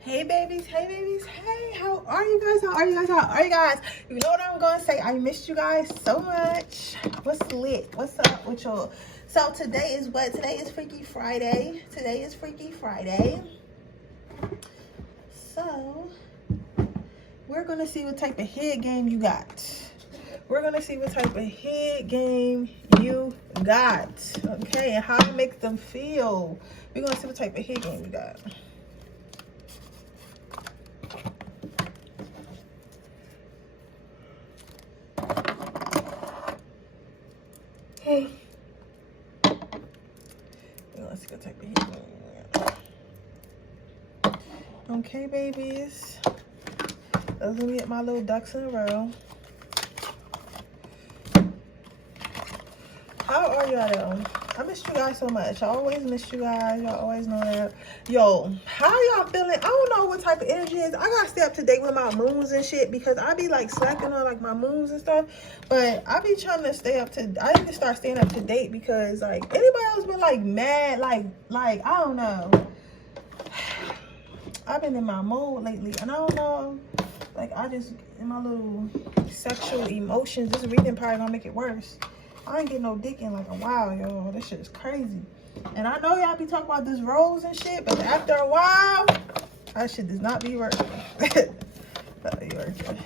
Hey babies, hey, how are you guys? You know what I'm gonna say? I missed you guys so much. What's lit? What's up with y'all? So today is what? Today is Freaky Friday. So we're gonna see what type of head game you got. Okay, and how it makes them feel. We're gonna see what type of head game you got. Hey. Let's go take a hit. Okay, babies. Let me get my little ducks in a row. How are y'all though? I missed you guys so much. I always miss you guys. Y'all always know that. Yo, how y'all feeling? I don't know what type of energy is. I gotta stay up to date with my moons and shit because I be like slacking on like my moons and stuff. But I be trying to stay up to. I need to start staying up to date because like anybody else been like mad like I don't know. I've been in my mood lately and I don't know. Like I just in my little sexual emotions. This reading probably gonna make it worse. I ain't getting no dick in like a while, y'all. This shit is crazy. And I know y'all be talking about this rose and shit, but after a while, that shit does not be working. Not be working.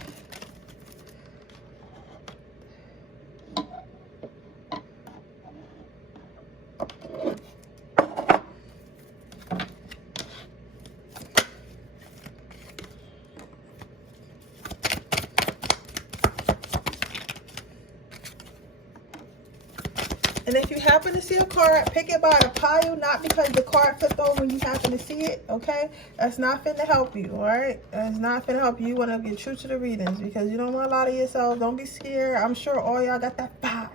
And if you happen to see a card, pick it by the pile, not because the card flipped over when you happen to see it, okay? That's not finna help you, all right? That's not finna help you. You want to get true to the readings because you don't want to lie to yourself. Don't be scared. I'm sure all y'all got that fire.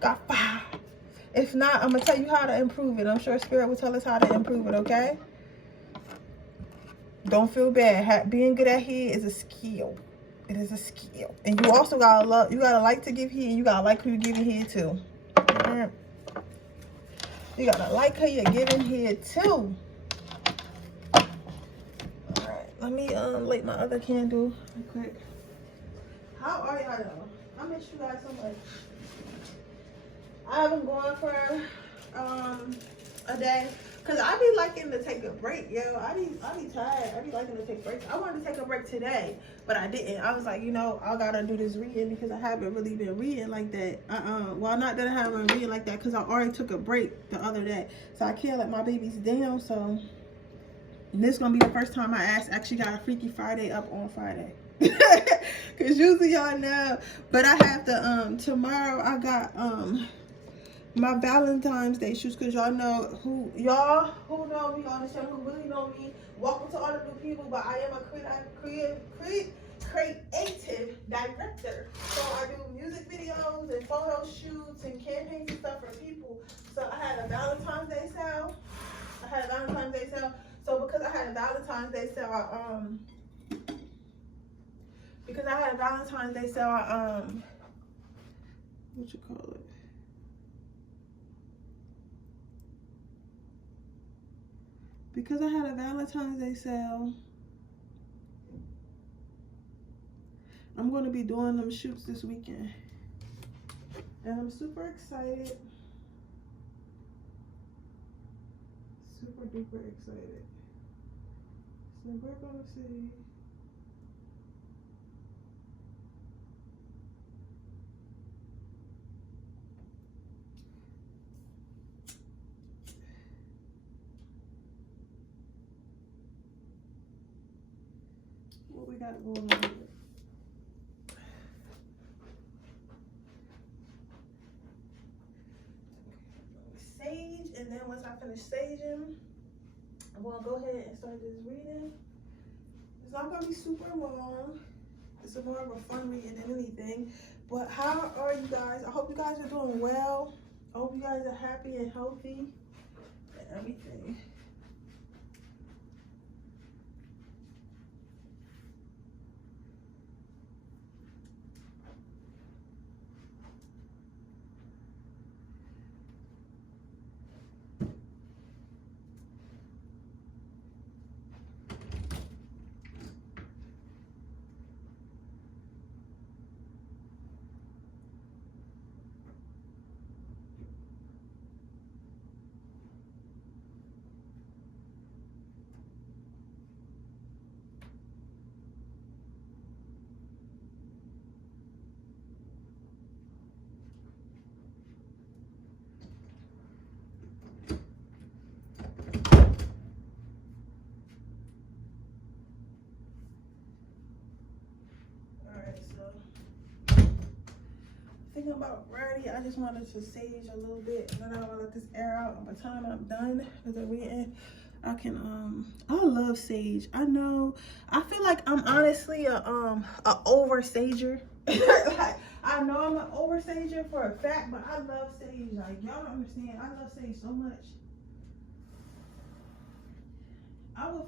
Got fire. If not, I'm going to tell you how to improve it. I'm sure Spirit will tell us how to improve it, okay? Don't feel bad. Being good at head is a skill. It is a skill. And you also got to love, you got to like to give head, and you got to like who you're giving head to. You gotta like her you're giving here too. Alright, let me light my other candle real quick. How are y'all though? I miss you guys so much. I haven't gone for a day. Cause I be liking to take a break, yo. I be tired. I be liking to take breaks. I wanted to take a break today, but I didn't. I was like, you know, I gotta do this reading because I haven't really been reading like that. Well, not that I haven't been reading like that, cause I already took a break the other day, so I can't let my babies down. So this is gonna be the first time I actually got a Freaky Friday up on Friday. Cause usually y'all know, but I have to tomorrow I got my Valentine's Day shoots, because y'all know who know me on the channel, who really know me. Welcome to all the new people, but I am a creative director. So I do music videos and photo shoots and campaigns and stuff for people. So I had a Valentine's Day sale. So because I had a Valentine's Day sale, what you call it? Because I had a Valentine's Day sale, I'm going to be doing them shoots this weekend. And I'm super excited. Super duper excited. So we're going to see. What we got going on here. Sage, and then once I finish saging, I'm gonna go ahead and start this reading. It's not gonna be super long. It's more of a fun reading than anything. But how are you guys? I hope you guys are doing well. I hope you guys are happy and healthy and everything. Alright, so thinking about ready. I just wanted to sage a little bit, and then I'm gonna let this air out. And by the time I'm done with the reading, I can I love sage. I know I feel like I'm honestly a over sager. Like, I know I'm an over sager for a fact, but I love sage. Like, y'all don't understand. I love sage so much. I love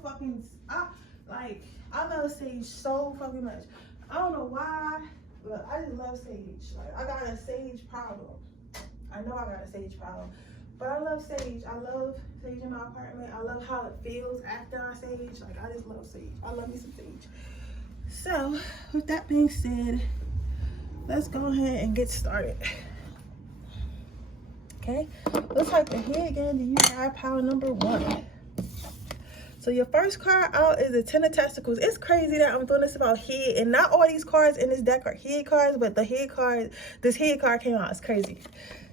sage so fucking much. I don't know why, but I just love sage. Like, I got a sage problem. I know I got a sage problem, but I love sage. I love sage in my apartment. I love how it feels after I sage. Like, I just love sage. I love me some sage. So, with that being said, let's go ahead and get started. Okay, what type of head game do you have? Pile number 1. So your first card out is the 10 of Testicles. It's crazy that I'm doing this about head, and not all these cards in this deck are head cards, but the head card, this head card came out. It's crazy.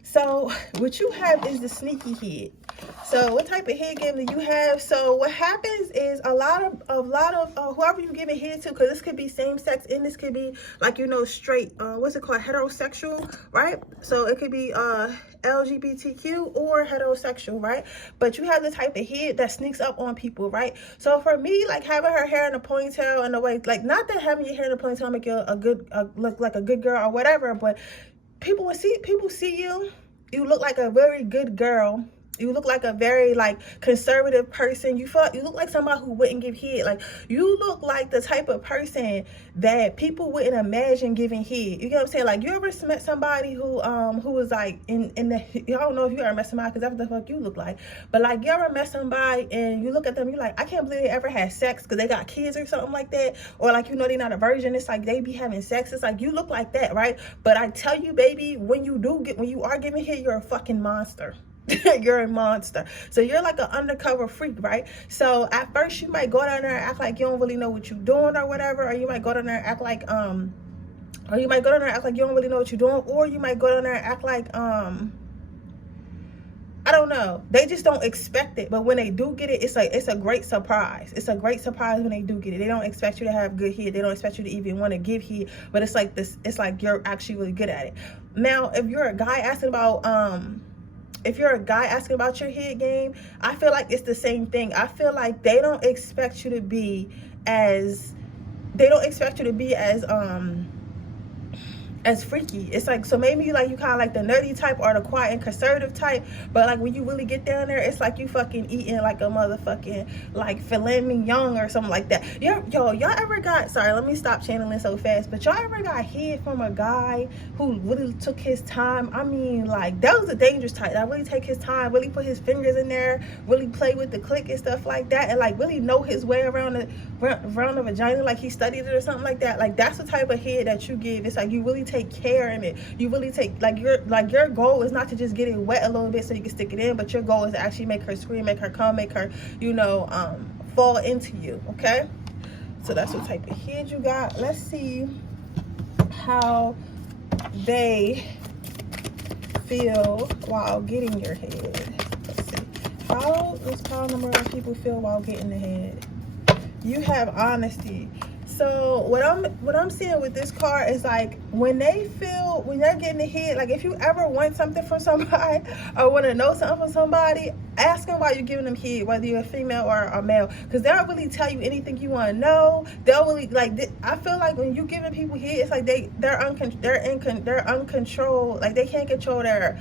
So what you have is the sneaky head. So what type of head game do you have? So what happens is a lot of whoever you giving head to, because this could be same sex and this could be like, you know, straight, what's it called, heterosexual, right? So it could be LGBTQ or heterosexual, right? But you have the type of head that sneaks up on people, right? So for me, like having her hair in a ponytail and the way, like, not that having your hair in a ponytail make you look like a good girl or whatever, but people see you, you look like a very good girl. You look like a very, like, conservative person. You look like somebody who wouldn't give head. Like, you look like the type of person that people wouldn't imagine giving head. You get what I'm saying? Like, you ever met somebody who was like in the, I don't know if you ever met somebody, because that's what the fuck you look like. But like, you ever met somebody and you look at them, you're like, I can't believe they ever had sex because they got kids or something like that. Or like, you know, they're not a virgin. It's like they be having sex. It's like, you look like that, right? But I tell you, baby, when you are giving head, you're a fucking monster. You're a monster. So you're like an undercover freak, right? So at first you might go down there and act like you don't really know what you're doing or whatever, or you might go down there and act like you don't really know what you're doing, or you might go down there and act like I don't know. They just don't expect it. But when they do get it, it's a great surprise. It's a great surprise when they do get it. They don't expect you to have good head. They don't expect you to even want to give head. But it's like this, it's like you're actually really good at it. Now, if you're a guy asking about your head game, I feel like it's the same thing. I feel like they don't expect you to be as freaky. It's like, so maybe you kind of like the nerdy type or the quiet and conservative type, but like when you really get down there, it's like you fucking eating like a motherfucking like filet mignon or something like that. Y'all ever got, sorry, let me stop channeling so fast, but y'all ever got head from a guy who really took his time? I mean, like, that was a dangerous type. That really take his time, really put his fingers in there, really play with the click and stuff like that, and like really know his way around the vagina, like he studied it or something like that. Like, that's the type of head that you give. It's like you really take care in it. You really take, like, your goal is not to just get it wet a little bit so you can stick it in, but your goal is to actually make her scream, make her come, make her, you know, fall into you. Okay, so that's what type of head you got. Let's see how they feel while getting your head. Let's see, how does pile number of people feel while getting the head? You have honesty. So what I'm seeing with this card is like, when they're getting the head, like if you ever want something from somebody or want to know something from somebody, ask them why you're giving them head, whether you're a female or a male, because they'll really tell you anything you want to know. They'll really, like, I feel like when you giving people head, it's like they're uncontrolled. Like, they can't control their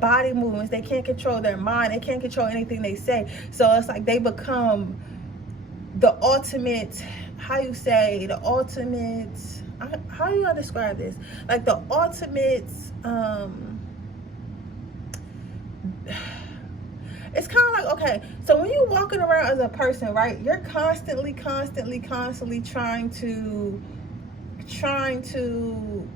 body movements. They can't control their mind. They can't control anything they say. So it's like they become the ultimate, how do I describe this? Like the ultimate, it's kind of like, okay, so when you're walking around as a person, right, you're constantly trying to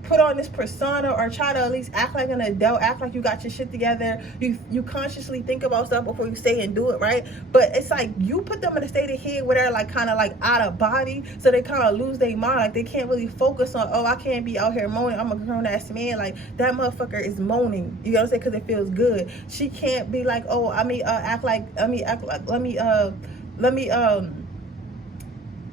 put on this persona or try to at least act like an adult, act like you got your shit together. You consciously think about stuff before you say and do it, right? But it's like you put them in a state of head where they're like kind of like out of body, so they kind of lose their mind. Like, they can't really focus on, oh, I can't be out here moaning, I'm a grown-ass man. Like, that motherfucker is moaning, you know what I'm saying, because it feels good. She can't be like, oh,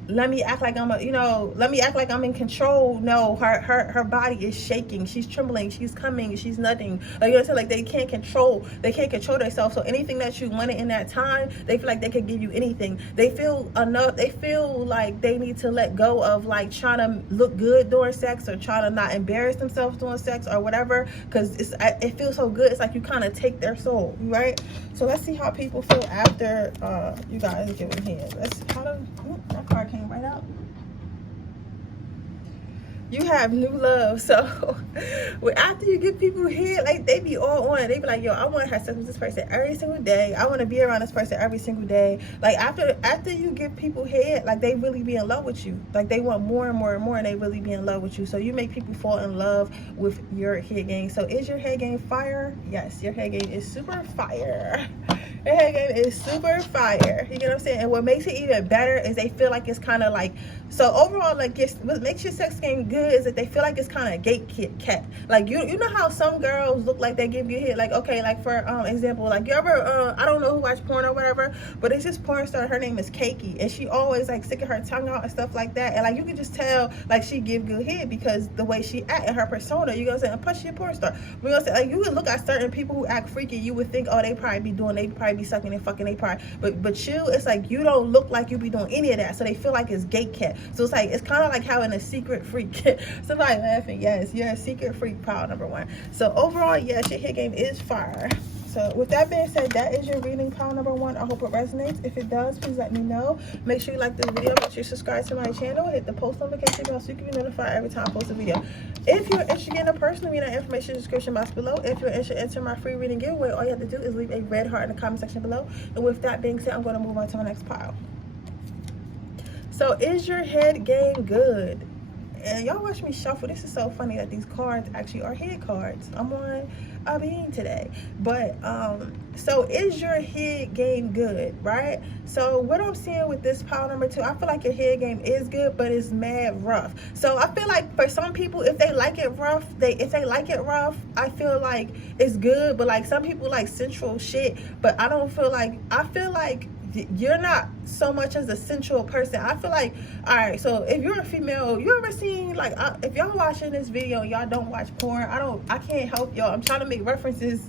let let me act like I'm let me act like I'm in control. No, her body is shaking, she's trembling, she's coming, she's nutting. Like, you know what I'm saying? Like, they can't control themselves. So anything that you wanted in that time, they feel like they could give you anything. They feel like they need to let go of like trying to look good during sex, or trying to not embarrass themselves during sex or whatever, because it feels so good. It's like you kind of take their soul, right? So let's see how people feel after you guys give them head. That card came right out. You have new love. So after you give people head, like, they be all on it. They be like, yo, I want to have sex with this person every single day. I want to be around this person every single day. Like, after you give people head, like, they really be in love with you. Like, they want more and more and more, and they really be in love with you. So you make people fall in love with your head game. So is your head game fire? Yes, your head game is super fire. Your head game is super fire. You get what I'm saying? And what makes it even better is they feel like it's kind of like, so overall, like, what makes your sex game good is that they feel like it's kind of gate kept. Like, you know how some girls look like they give you hit, like, okay, like, for example, like, you ever I don't know who watch porn or whatever, but it's this porn star, her name is Keiki, and she always like sticking her tongue out and stuff like that, and like, you can just tell like she give good hit because the way she act and her persona. You gonna say, and plus she a porn star. We gonna say, like, you would look at certain people who act freaky, you would think, oh, they probably be sucking and fucking, they probably, but you, it's like you don't look like you be doing any of that, so they feel like it's gate kept. So it's like, it's kind of like having a secret freak. Somebody laughing. Yes, you're a secret freak, pile number one. So overall, yes, your hit game is fire. So with that being said, that is your reading, pile number one. I hope it resonates. If it does, please let me know. Make sure you like this video. Make sure you subscribe to my channel. Hit the post notification bell so you can be notified every time I post a video. If you're interested in a personal reading, information in the description box below. If you're interested in entering my free reading giveaway, all you have to do is leave a red heart in the comment section below. And with that being said, I'm going to move on to my next pile. So is your head game good? And y'all watch me shuffle. This is so funny that these cards actually are head cards. I'm on a being today. But so is your head game good, right? So what I'm seeing with this pile number two, I feel like your head game is good, but it's mad rough. So I feel like for some people, if they like it rough, I feel like it's good. But like, some people like sensual shit, but I feel like you're not so much as a sensual person. I feel like, all right, so if you're a female, you ever seen, like, if y'all watching this video, y'all don't watch porn, I can't help y'all. I'm trying to make references,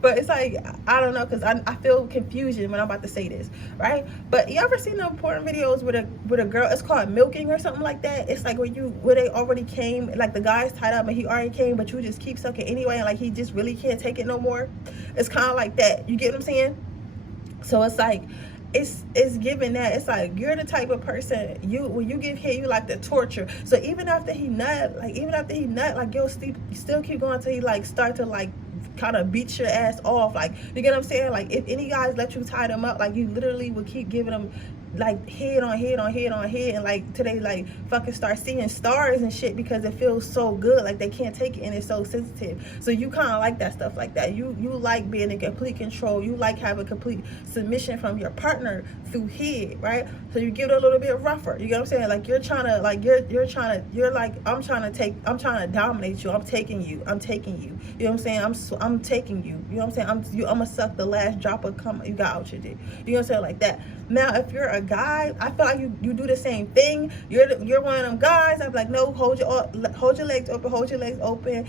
but it's like, I don't know, because I feel confusion when I'm about to say this, right? But you ever seen the porn videos with a girl, it's called milking or something like that? It's like where they already came, like the guy's tied up and he already came, but you just keep sucking anyway, and like he just really can't take it no more. It's kind of like that. You get what I'm saying? So it's like, it's giving that. It's like, you're the type of person, when you give hit, you like the torture. So even after he nut, like you'll still keep going till he like start to like kind of beat your ass off. Like, you get what I'm saying? Like, if any guys let you tie them up, like, you literally would keep giving them like head on head on head on head, and like till they like fucking start seeing stars and shit, because it feels so good, like they can't take it and it's so sensitive. So you kind of like that stuff like that. You like being in complete control. You like having complete submission from your partner through head, right? So you give it a little bit rougher. You get what I'm saying? Like, you're trying to, like, you're like, I'm trying to dominate you. I'm taking you. You know what I'm saying? I'm taking you. You know what I'm saying? I'm gonna suck the last drop of cum you got out your dick. You know what I'm saying? Like that. Now, if you're a guy, I feel like you do the same thing. You're one of them guys. I'm like, no, hold your legs open.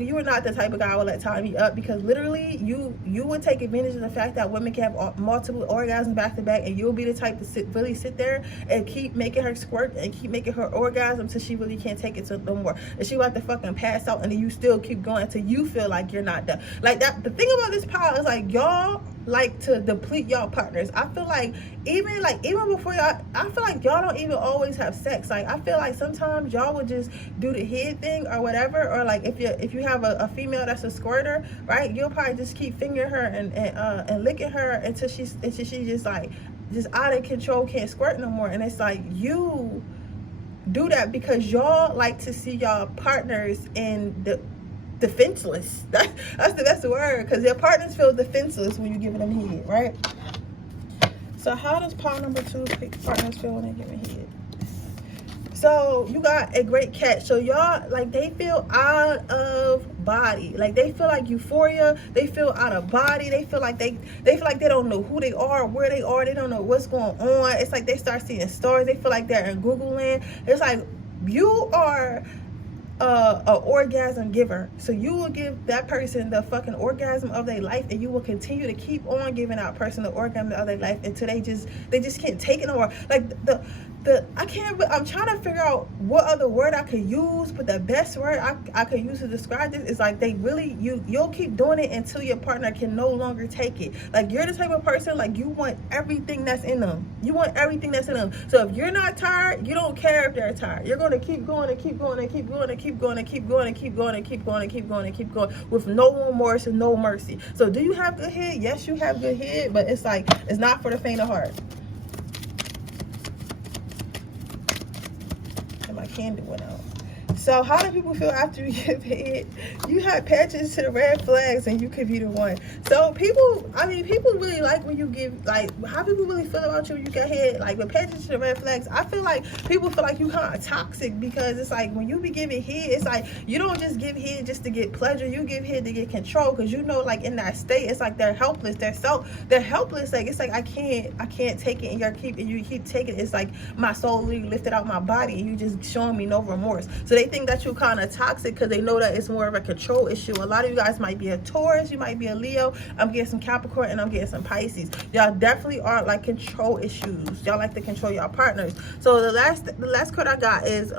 You are not the type of guy I would let tie me up, because literally you would take advantage of the fact that women can have multiple orgasms back to back, and you'll be the type to really sit there and keep making her squirt and keep making her orgasm till she really can't take it no more, and she about to fucking pass out, and then you still keep going until you feel like you're not done. Like that. The thing about this pile is like, y'all like to deplete y'all partners. I feel like even before y'all, I feel like y'all don't even always have sex. Like, I feel like sometimes y'all would just do the head thing or whatever, or like if you have a female that's a squirter, right, you'll probably just keep fingering her and licking her until she just like just out of control, can't squirt no more. And it's like, you do that because y'all like to see y'all partners in the defenseless. That's the word, because your partners feel defenseless when you're giving them head, right? So how does pile number two partners feel when they're giving head? So you got a great catch. So y'all, like, they feel out of body. Like, they feel like euphoria. They feel out of body. They feel like they feel like they don't know who they are, where they are. They don't know what's going on. It's like they start seeing stories. They feel like they're in Google land. It's like you are a orgasm giver. So you will give that person the fucking orgasm of their life, and you will continue to keep on giving that person the orgasm of their life until they just can't take it no more. Like I'm trying to figure out what other word I could use, but the best word I could use to describe this is like they really, you'll keep doing it until your partner can no longer take it. Like, you're the type of person, like, you want everything that's in them. You want everything that's in them. So if you're not tired, you don't care if they're tired. You're going to keep going and keep going and keep going and keep going and keep going and keep going and keep going and keep going and keep going with no remorse and no mercy. So do you have good head? Yes, you have good head, but it's like, it's not for the faint of heart. My candle went out. So how do people feel after you give head? You have patches to the red flags, and you could be the one. So people really like when you give, like, how people really feel about you when you get head, like with patches to the red flags. I feel like people feel like you kind of toxic, because it's like when you be giving head, it's like you don't just give head just to get pleasure. You give head to get control, because you know, like, in that state, it's like they're helpless. They're helpless. Like, it's like I can't take it, and you keep taking it. It's like my soul literally lifted out my body, and you just showing me no remorse. So they think that you're kind of toxic because they know that it's more of a control issue. A lot of you guys might be a Taurus, you might be a Leo. I'm getting some Capricorn, and I'm getting some Pisces. Y'all definitely are like control issues. Y'all like to control your partners. So the last card I got is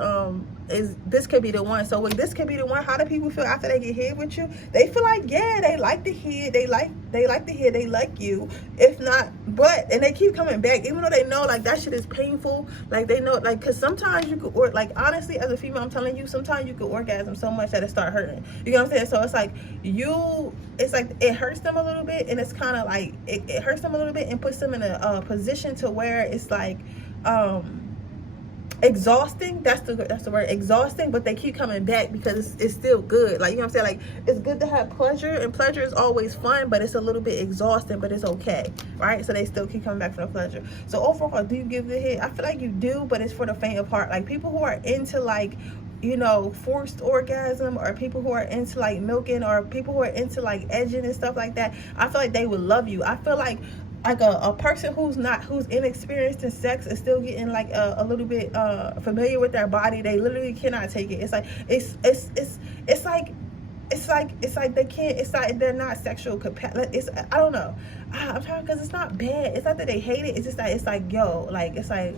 this could be the one. So with this could be the one, how do people feel after they get hit with you? They feel like, yeah, they like the hit, they like the hit, they like you. If not, and they keep coming back, even though they know, like, that shit is painful. Like, they know, like, because sometimes you could, or like, honestly, as a female, I'm telling you, sometimes you could orgasm so much that it start hurting. You know what I'm saying? So it's like it's like it hurts them a little bit, and it's kind of like it hurts them a little bit and puts them in a position to where it's like exhausting. That's the word, exhausting. But they keep coming back because it's still good. Like, you know what I'm saying? Like, it's good to have pleasure, and pleasure is always fun, but it's a little bit exhausting, but it's okay, right? So they still keep coming back for the pleasure. So overall, do you give the hit? I feel like you do, but it's for the faint of heart. Like, people who are into, like, you know, forced orgasm, or people who are into like milking, or people who are into like edging and stuff like that, I feel like they would love you. I feel like a person who's inexperienced in sex is still getting like a little bit familiar with their body. They literally cannot take it. It's like they can't. It's like they're not sexual compatible. I don't know. I'm trying, because it's not bad. It's not that they hate it. It's just that it's like, yo, like, it's like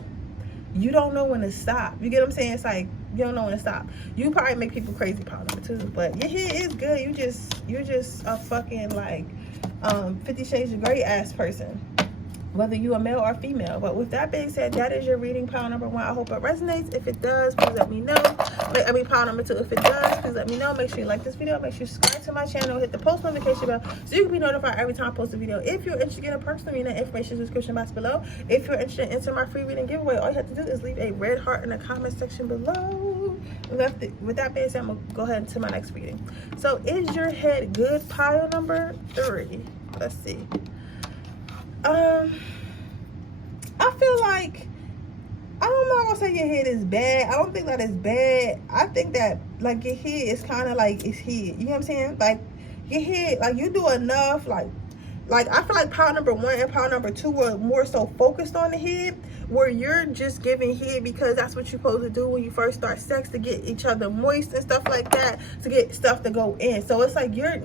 you don't know when to stop. You get what I'm saying? It's like you don't know when to stop. You probably make people crazy, probably too. But your head is good. You're just a fucking like 50 Shades of Grey ass person, whether you a male or female. But with that being said, that is your reading, pile number 1. I hope it resonates. If it does, please let me know. Pile number 2, if it does, please let me know. Make sure you like this video, make sure you subscribe to my channel, hit the post notification bell so you can be notified every time I post a video. If you're interested in a personal reading, information in the description box below. If you're interested in entering my free reading giveaway, all you have to do is leave a red heart in the comment section below. With that being said, I'm gonna go ahead into my next reading. So is your head good, pile number 3? Let's see. I feel like, I'm not gonna say your head is bad. I don't think that it's bad. I think that, like, your head is kind of like, it's head. You know what I'm saying? Like, your head, like, you do enough, like I feel like pile number 1 and pile number 2 were more so focused on the head, where you're just giving head because that's what you're supposed to do when you first start sex, to get each other moist and stuff like that, to get stuff to go in. So it's like you're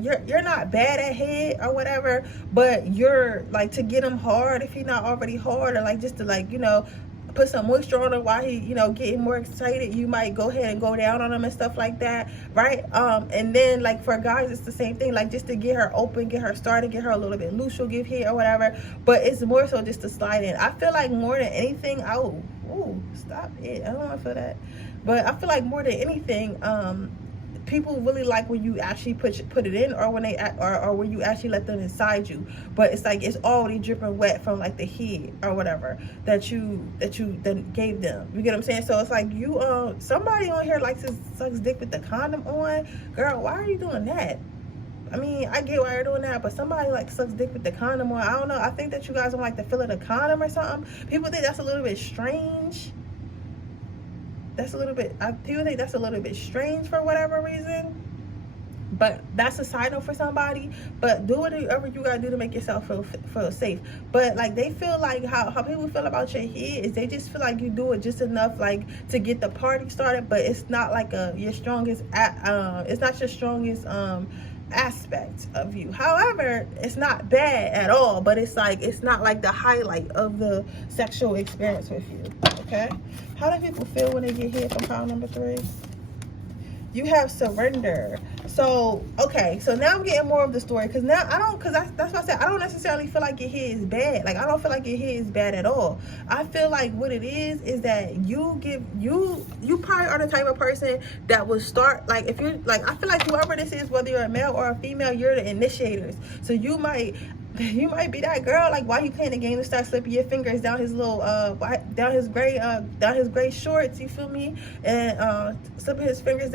not bad at head or whatever, but you're like, to get him hard if he's not already hard, or like just to, like, you know, put some moisture on her while he, you know, getting more excited. You might go ahead and go down on him and stuff like that, right? And then, like, for guys, it's the same thing, like, just to get her open, get her started, get her a little bit loose, you'll give head or whatever. But it's more so just to slide in. I feel like more than anything, ooh, stop it, I don't want to feel that. But I feel like more than anything, people really like when you actually put it in, or when when you actually let them inside you. But it's like it's already dripping wet from like the heat or whatever that you then gave them. You get what I'm saying? So it's like you somebody on here likes to suck dick with the condom on. Girl, why are you doing that? I mean, I get why you're doing that, but somebody like sucks dick with the condom on. I don't know. I think that you guys don't like the feel of the condom or something. People think that's a little bit strange. people think that's a little bit strange for whatever reason. But that's a side note for somebody. But do whatever you gotta do to make yourself feel safe. But like, they feel like how people feel about your head is they just feel like you do it just enough, like, to get the party started. But it's not like your strongest aspect of you. However, it's not bad at all. But it's like, it's not like the highlight of the sexual experience with you. Okay. How do people feel when they get hit from pile number 3? You have surrender. So, okay, so now I'm getting more of the story, because now that's what I said, I don't necessarily feel like your head is bad. Like, I don't feel like your head is bad at all. I feel like what it is that you probably are the type of person that would start, like, if you're, like, I feel like whoever this is, whether you're a male or a female, you're the initiators. So you might be that girl, like, while you playing the game, to start slipping your fingers down his little down his gray shorts, you feel me, and slipping your fingers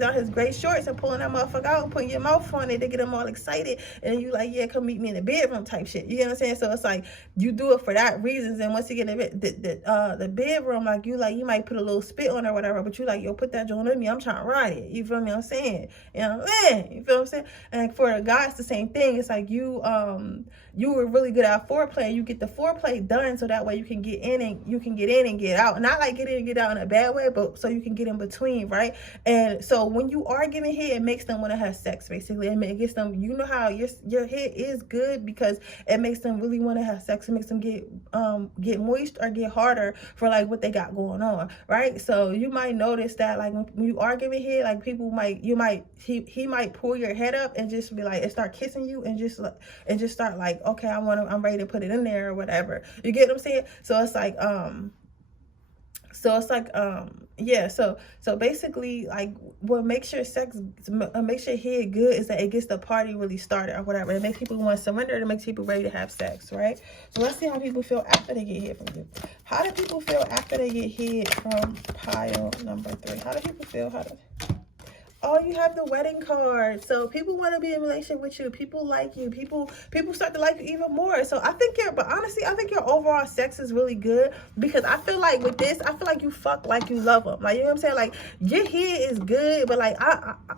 down his gray shorts and pulling that motherfucker out and putting your mouth on it to get them all excited, and you like, yeah, come meet me in the bedroom type shit. You get what I'm saying? So it's like, you do it for that reasons, and once you get in the bedroom, like, you might put a little spit on or whatever, but you like, yo, put that joint on me, I'm trying to ride it. You feel me? I'm saying, you know what I'm saying? You feel what I'm saying? And for the guys, the same thing. It's like, you were really good at foreplay, and you get the foreplay done so that way you can get in and get out. Not like get in and get out in a bad way, but so you can get in between, right? And so when you are giving head, it makes them want to have sex, basically. It gets them, you know how your head is good because it makes them really want to have sex. It makes them get moist or get harder for like what they got going on, right? So you might notice that, like, when you are giving head, like, he might pull your head up and just be like, and start kissing you, and just start like, okay, I'm ready to put it in there or whatever. You get what I'm saying? So it's like, yeah, so basically, like, what makes your head good is that it gets the party really started or whatever. It makes people want to surrender. It makes people ready to have sex, right? So let's see how people feel after they get hit from you. How do people feel after they get hit from pile number 3? How do people feel? Oh, you have the wedding card. So people want to be in a relationship with you. People like you. People start to like you even more. So honestly, I think your overall sex is really good, because I feel like with this, I feel like you fuck like you love them. Like, you know what I'm saying? Like, your head is good, but like,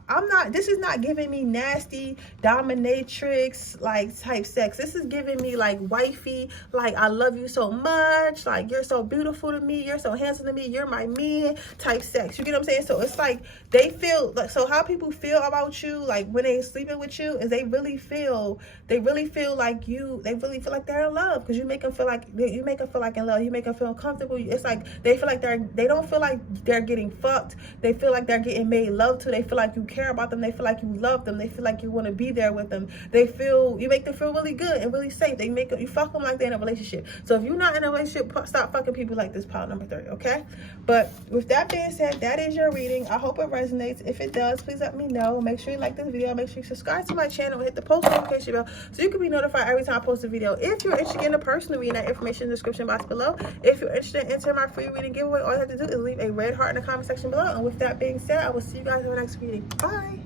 I'm not, this is not giving me nasty dominatrix like type sex. This is giving me like wifey, like, I love you so much. Like, you're so beautiful to me. You're so handsome to me. You're my man type sex. You get what I'm saying? So it's like, they feel like, so how people feel about you, like, when they sleeping with you, is they really feel like they're in love, because you make them feel like in love. You make them feel comfortable. It's like they feel like they don't feel like they're getting fucked. They feel like they're getting made love to. They feel like you care about them. They feel like you love them. They feel like you want to be there with them. You make them feel really good and really safe. You fuck them like they're in a relationship. So if you're not in a relationship, stop fucking people like this, pile number 3, okay? But with that being said, that is your reading. I hope it resonates. If it does, please let me know. Make sure you like this video. Make sure you subscribe to my channel and hit the post notification bell so you can be notified every time I post a video. If you're interested in a personal reading, that information in the description box below. If you're interested in entering my free reading giveaway, all you have to do is leave a red heart in the comment section below. And with that being said, I will see you guys in the next reading. Bye.